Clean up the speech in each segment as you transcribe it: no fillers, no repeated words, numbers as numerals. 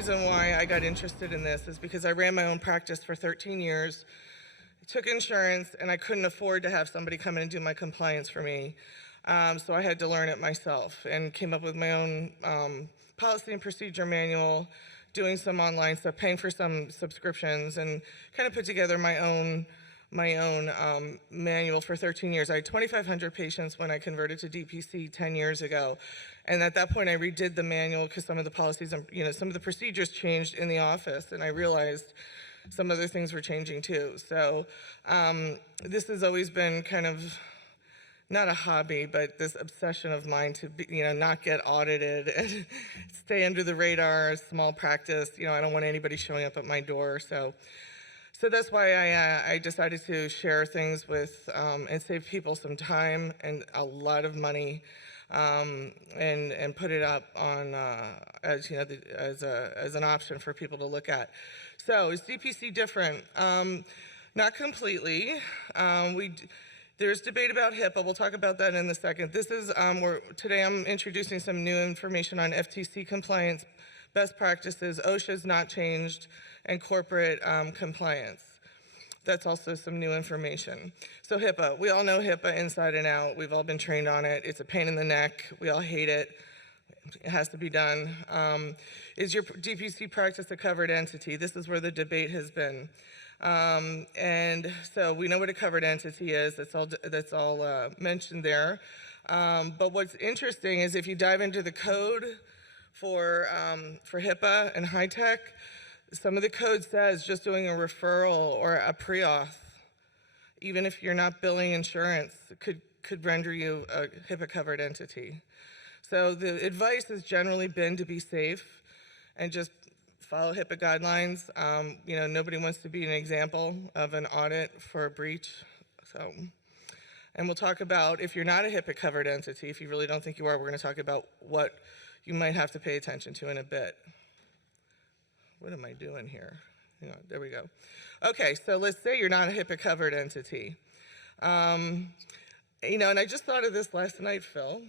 reason why I got interested in this is because I ran my own practice for 13 years, took insurance, and I couldn't afford to have somebody come in and do my compliance for me. So I had to learn it myself and came up with my own policy and procedure manual, doing some online stuff, paying for some subscriptions, and kind of put together my own manual for 13 years. I had 2,500 patients when I converted to DPC 10 years ago. And at that point, I redid the manual because some of the policies, some of the procedures changed in the office, and I realized some other things were changing too. So this has always been kind of, not a hobby, but this obsession of mine to be, not get audited and stay under the radar, small practice. I don't want anybody showing up at my door. So that's why I decided to share things with and save people some time and a lot of money, and put it up on as an option for people to look at. So is DPC different? Not completely. There's debate about HIPAA. We'll talk about that in a second. This is today I'm introducing some new information on FTC compliance, best practices. OSHA's not changed, and corporate compliance. That's also some new information. So HIPAA, we all know HIPAA inside and out. We've all been trained on it. It's a pain in the neck. We all hate it. It has to be done. Is your DPC practice a covered entity? This is where the debate has been. And so we know what a covered entity is. That's all mentioned there. But what's interesting is if you dive into the code for HIPAA and high tech, some of the code says just doing a referral or a pre-auth, even if you're not billing insurance, could render you a HIPAA covered entity. So the advice has generally been to be safe and just follow HIPAA guidelines. Nobody wants to be an example of an audit for a breach. And we'll talk about, if you're not a HIPAA covered entity, if you really don't think you are, we're going to talk about what you might have to pay attention to in a bit. What am I doing here? There we go. Okay, so let's say you're not a HIPAA covered entity. And I just thought of this last night, Phil.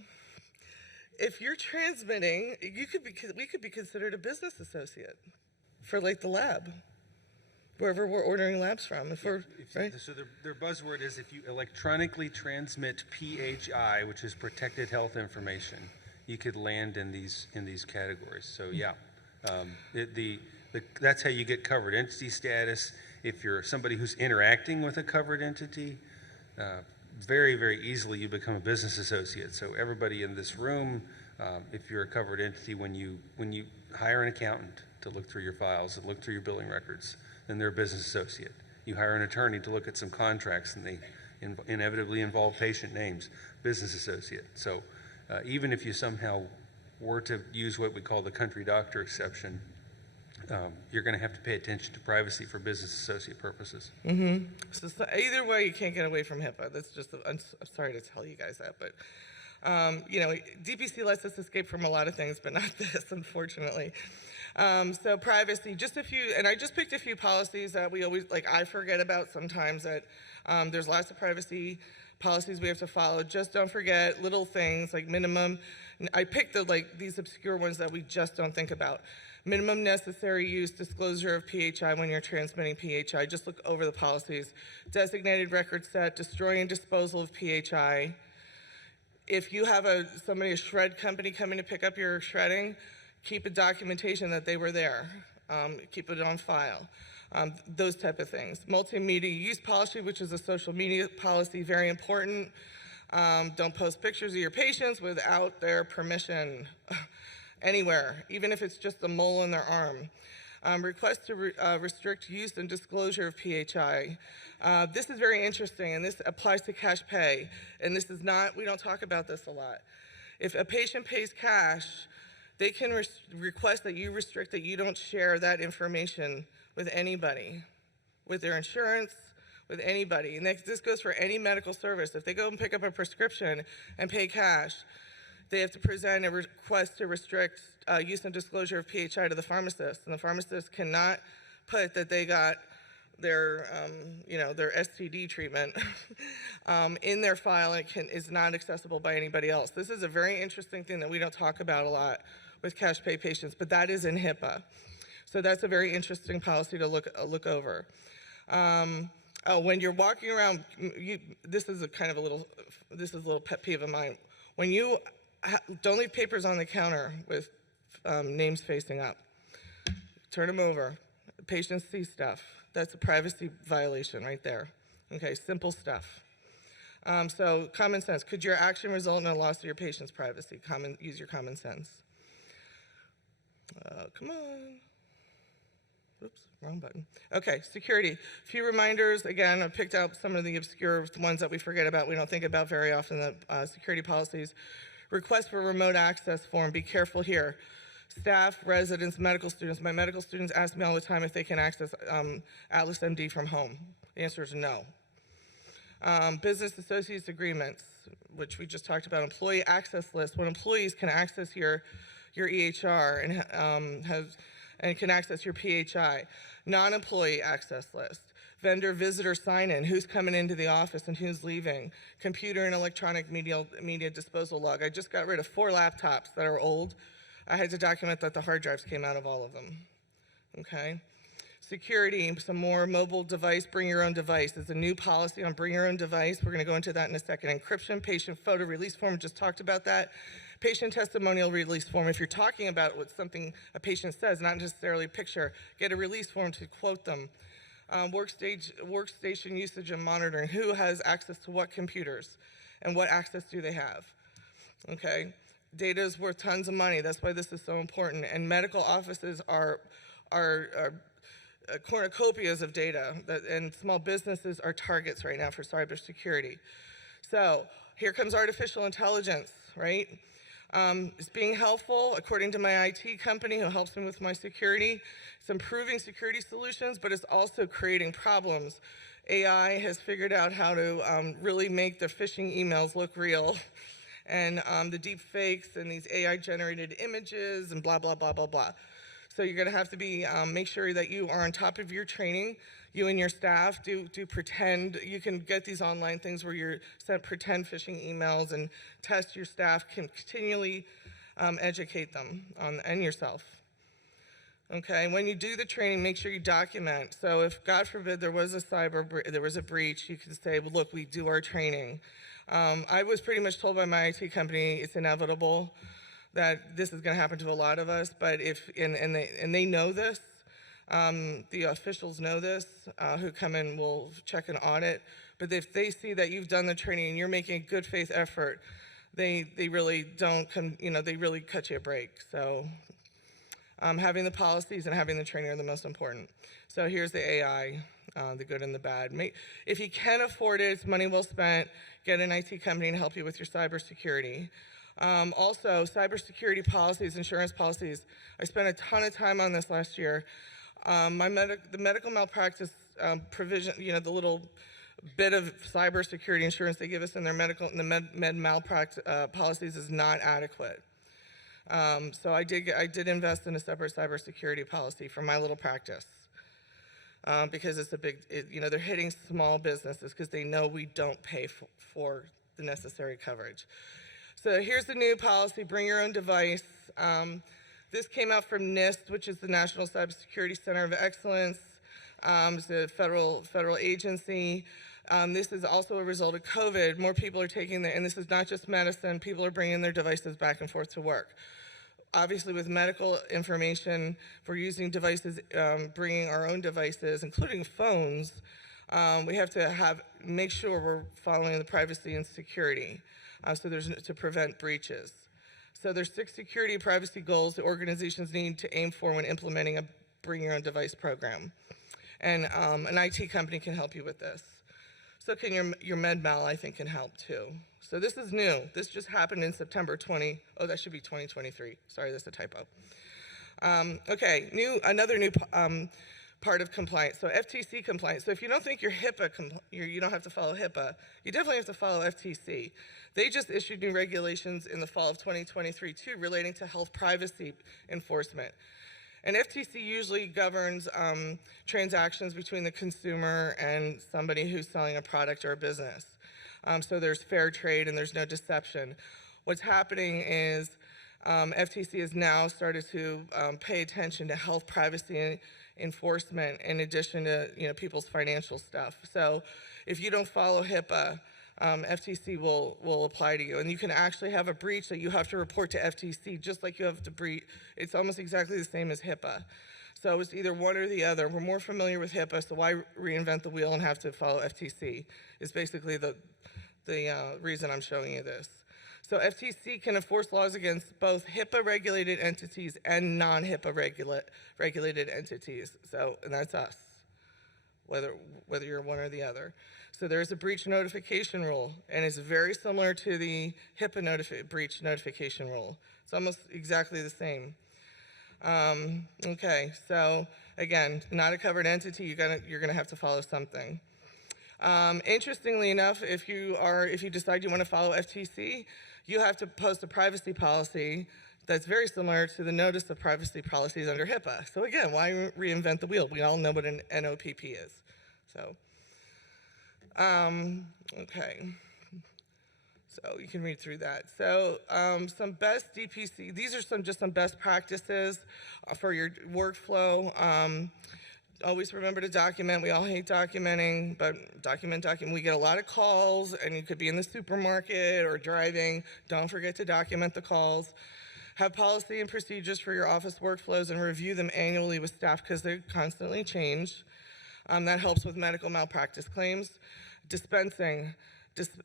If you're transmitting, we could be considered a business associate for the lab, wherever we're ordering labs from. Right? So their buzzword is if you electronically transmit PHI, which is protected health information, you could land in these categories. So yeah, that's how you get covered entity status. If you're somebody who's interacting with a covered entity, very, very easily you become a business associate. So everybody in this room, if you're a covered entity, when you hire an accountant to look through your files and look through your billing records, then they're a business associate. You hire an attorney to look at some contracts and they inevitably involve patient names, business associate. So even if you somehow were to use what we call the country doctor exception, you're going to have to pay attention to privacy for business associate purposes. Mm-hmm. So either way, you can't get away from HIPAA. That's just, I'm sorry to tell you guys that, but DPC lets us escape from a lot of things, but not this, unfortunately. So privacy, just a few, and I just picked a few policies that we always, I forget about sometimes that there's lots of privacy policies we have to follow. Just don't forget little things like minimum. I picked these obscure ones that we just don't think about. Minimum necessary use disclosure of PHI when you're transmitting PHI. Just look over the policies. Designated record set, destroy and disposal of PHI. If you have a shred company coming to pick up your shredding, keep a documentation that they were there. Keep it on file. Those type of things. Multimedia use policy, which is a social media policy, very important. Don't post pictures of your patients without their permission. Anywhere, even if it's just a mole on their arm. Request to restrict use and disclosure of PHI. This is very interesting, and this applies to cash pay. And this is not, we don't talk about this a lot. If a patient pays cash, they can request that you restrict that you don't share that information with anybody, with their insurance, with anybody. And this goes for any medical service. If they go and pick up a prescription and pay cash, they have to present a request to restrict use and disclosure of PHI to the pharmacist, and the pharmacist cannot put that they got their, their STD treatment in their file, and is not accessible by anybody else. This is a very interesting thing that we don't talk about a lot with cash pay patients, but that is in HIPAA. So that's a very interesting policy to look over. When you're walking around, this is a little pet peeve of mine. When you don't leave papers on the counter with names facing up. Turn them over. Patients see stuff. That's a privacy violation right there. Okay, simple stuff. So common sense. Could your action result in a loss of your patient's privacy? Use your common sense. Come on. Oops, wrong button. Okay, security. A few reminders. Again, I picked out some of the obscure ones that we forget about, we don't think about very often, the security policies. Request for remote access form. Be careful here. Staff, residents, medical students. My medical students ask me all the time if they can access Atlas MD from home. The answer is no. Business associates agreements, which we just talked about. Employee access list. When employees can access your EHR and can access your PHI. Non-employee access list. Vendor visitor sign-in, who's coming into the office and who's leaving. Computer and electronic media disposal log. I just got rid of 4 laptops that are old. I had to document that the hard drives came out of all of them. Okay. Security, some more mobile device, bring your own device. There's a new policy on bring your own device. We're gonna go into that in a second. Encryption, patient photo release form, just talked about that. Patient testimonial release form. If you're talking about what something a patient says, not necessarily a picture, get a release form to quote them. Workstation usage and monitoring. Who has access to what computers and what access do they have? Okay. Data is worth tons of money. That's why this is so important. And medical offices are cornucopias of data, and small businesses are targets right now for cybersecurity. So here comes artificial intelligence, right? It's being helpful, according to my IT company who helps me with my security. It's improving security solutions, but it's also creating problems. AI has figured out how to really make the phishing emails look real, and the deep fakes and these AI-generated images and blah, blah, blah, blah, blah. So you're gonna have to be, make sure that you are on top of your training. You and your staff do pretend. You can get these online things where you're sent pretend phishing emails, and test your staff, can continually educate them and yourself. Okay, when you do the training, make sure you document. So if, God forbid, there was a breach, you can say, well, look, we do our training. I was pretty much told by my IT company it's inevitable that this is going to happen to a lot of us, but and they know this, the officials know this, who come in will check and audit, but if they see that you've done the training and you're making a good faith effort, they really don't they really cut you a break. So having the policies and having the training are the most important. So here's the AI, the good and the bad. If you can afford it, it's money well spent. Get an IT company to help you with your cybersecurity. Also, cybersecurity policies, insurance policies. I spent a ton of time on this last year. The medical malpractice provision, the little bit of cybersecurity insurance they give us in their med malpractice policies is not adequate. So I did invest in a separate cybersecurity policy for my little practice. Because it's a big, they're hitting small businesses because they know we don't pay for the necessary coverage. So here's the new policy, bring your own device. This came out from NIST, which is the National Cybersecurity Center of Excellence. It's a federal agency. This is also a result of COVID. More people are taking and this is not just medicine, people are bringing their devices back and forth to work. Obviously, with medical information, if we're using devices, bringing our own devices, including phones, we have to make sure we're following the privacy and security, to prevent breaches. So there's 6 security and privacy goals the organizations need to aim for when implementing a bring your own device program. And an IT company can help you with this. So can your MedMal, I think, can help too. So this is new. This just happened in September that should be 2023. Sorry, that's a typo. Okay, another new part of compliance. So FTC compliance. So if you don't think you're you don't have to follow HIPAA, you definitely have to follow FTC. They just issued new regulations in the fall of 2023 too, relating to health privacy enforcement. And FTC usually governs transactions between the consumer and somebody who's selling a product or a business. So there's fair trade and there's no deception. What's happening is FTC has now started to pay attention to health privacy enforcement in addition to people's financial stuff. So if you don't follow HIPAA, FTC will apply to you, and you can actually have a breach that you have to report to FTC, just like you have to breach. It's almost exactly the same as HIPAA. So it's either one or the other. We're more familiar with HIPAA, so why reinvent the wheel and have to follow FTC is basically the reason I'm showing you this. So FTC can enforce laws against both HIPAA-regulated entities and non-HIPAA regulated entities. So, and that's us, whether you're one or the other. So there's a breach notification rule, and it's very similar to the HIPAA breach notification rule. It's almost exactly the same. Okay, so again, not a covered entity, you're gonna have to follow something. Interestingly enough, if you decide you want to follow FTC, you have to post a privacy policy that's very similar to the notice of privacy policies under HIPAA. So again, why reinvent the wheel? We all know what an NOPP is. So, okay. So you can read through that. So some best DPC, these are just some best practices for your workflow. Always remember to document. We all hate documenting, but document. We get a lot of calls, and you could be in the supermarket or driving. Don't forget to document the calls. Have policy and procedures for your office workflows and review them annually with staff because they constantly change. That helps with medical malpractice claims. Dispensing.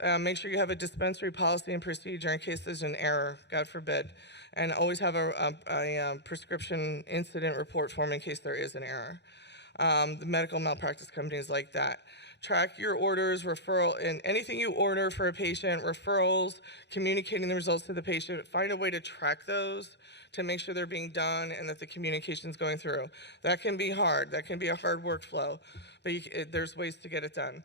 Make sure you have a dispensary policy and procedure in case there's an error, God forbid. And always have a prescription incident report form in case there is an error. The medical malpractice companies like that. Track your orders, and anything you order for a patient, referrals, communicating the results to the patient. Find a way to track those to make sure they're being done and that the communication's going through. That can be hard. That can be a hard workflow, but there's ways to get it done.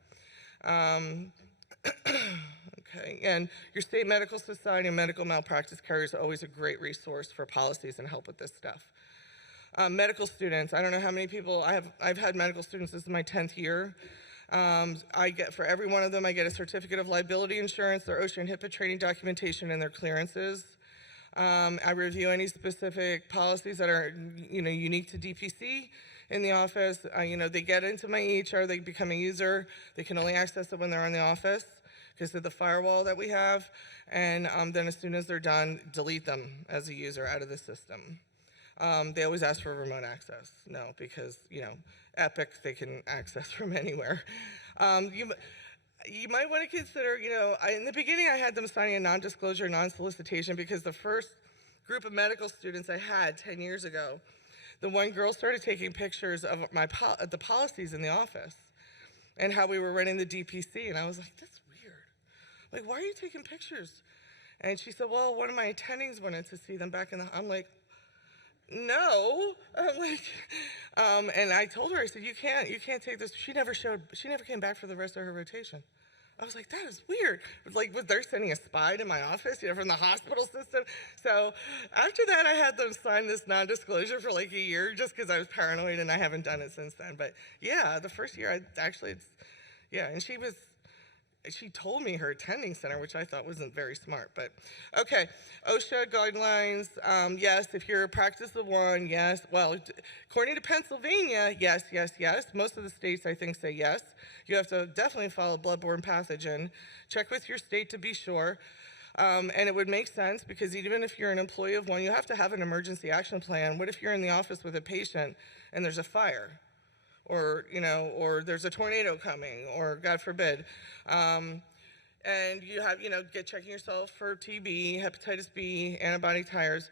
Okay, and your state medical society and medical malpractice carriers are always a great resource for policies and help with this stuff. Medical students, I don't know how many people, I've had medical students, this is my 10th year. For every one of them, I get a certificate of liability insurance, their OSHA and HIPAA training documentation, and their clearances. I review any specific policies that are unique to DPC in the office. They get into my EHR, they become a user. They can only access it when they're in the office because of the firewall that we have. And then as soon as they're done, delete them as a user out of the system. They always ask for remote access. No, because, Epic, they can access from anywhere. You might want to consider, in the beginning I had them signing a non-disclosure, non-solicitation because the first group of medical students I had 10 years ago, the one girl started taking pictures of the policies in the office and how we were running the DPC, and I was like, that's weird. Like, why are you taking pictures? And she said, well, one of my attendings wanted to see them back in the, I'm like, no, and I told her, I said, you can't take this. She never came back for the rest of her rotation. I was like, that is weird. Like, they're sending a spy to my office, from the hospital system. So after that, I had them sign this non-disclosure for like a year just because I was paranoid, and I haven't done it since then. But yeah, the first year, and she told me her attending center, which I thought wasn't very smart, but okay. OSHA guidelines, yes, if you're a practice of one, yes. Well, according to Pennsylvania, yes, yes, yes. Most of the states, I think, say yes. You have to definitely follow bloodborne pathogen. Check with your state to be sure. And it would make sense because even if you're an employee of one, you have to have an emergency action plan. What if you're in the office with a patient and there's a fire? Or there's a tornado coming, or God forbid. And you have, get checking yourself for TB, hepatitis B, antibody titers.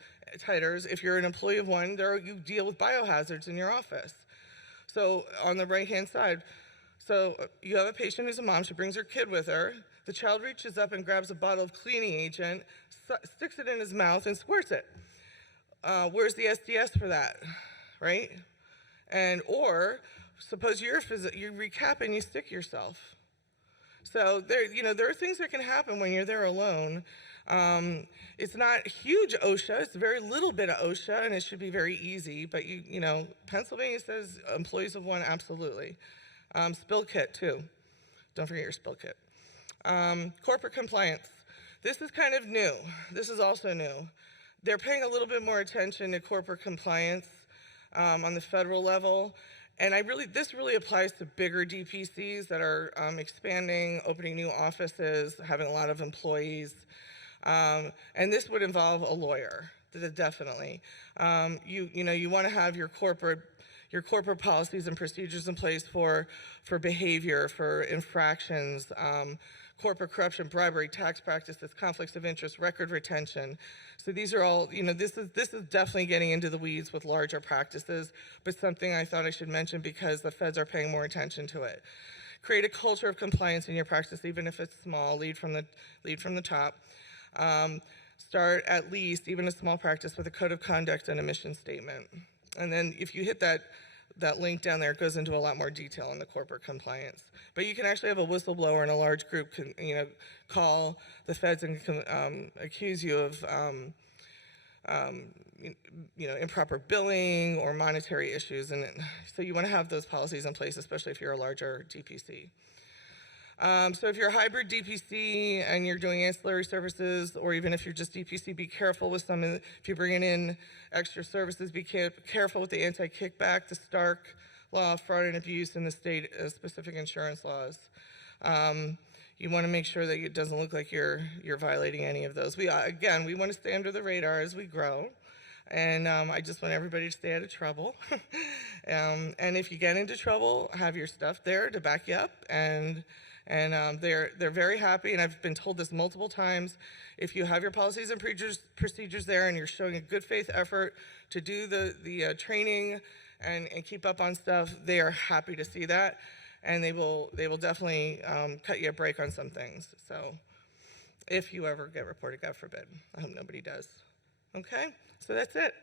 If you're an employee of one, you deal with biohazards in your office. So on the right-hand side, so you have a patient who's a mom, she brings her kid with her. The child reaches up and grabs a bottle of cleaning agent, sticks it in his mouth, and squirts it. Where's the SDS for that, right? Or suppose you recap and you stick yourself. So there are things that can happen when you're there alone. It's not huge OSHA, it's a very little bit of OSHA, and it should be very easy, but Pennsylvania says employees of one, absolutely. Spill kit too. Don't forget your spill kit. Corporate compliance. This is kind of new. This is also new. They're paying a little bit more attention to corporate compliance on the federal level. And this really applies to bigger DPCs that are expanding, opening new offices, having a lot of employees. And this would involve a lawyer, definitely. You want to have your corporate policies and procedures in place for behavior, for infractions, corporate corruption, bribery, tax practices, conflicts of interest, record retention. So these are all, this is definitely getting into the weeds with larger practices, but something I thought I should mention because the feds are paying more attention to it. Create a culture of compliance in your practice, even if it's small. Lead from the top. Start at least, even a small practice, with a code of conduct and a mission statement. And then if you hit that link down there, it goes into a lot more detail on the corporate compliance. But you can actually have a whistleblower in a large group, call the feds and accuse you of improper billing or monetary issues. And so you want to have those policies in place, especially if you're a larger DPC. So if you're a hybrid DPC and you're doing ancillary services, or even if you're just DPC, be careful with if you're bringing in extra services, be careful with the anti-kickback, the Stark law, fraud and abuse, and the state specific insurance laws. You want to make sure that it doesn't look like you're violating any of those. We want to stay under the radar as we grow. And I just want everybody to stay out of trouble. And if you get into trouble, have your stuff there to back you up. And they're very happy, and I've been told this multiple times, if you have your policies and procedures there and you're showing a good faith effort to do the training and keep up on stuff, they are happy to see that, and they will definitely cut you a break on some things. So if you ever get reported, God forbid, I hope nobody does. Okay, so that's it.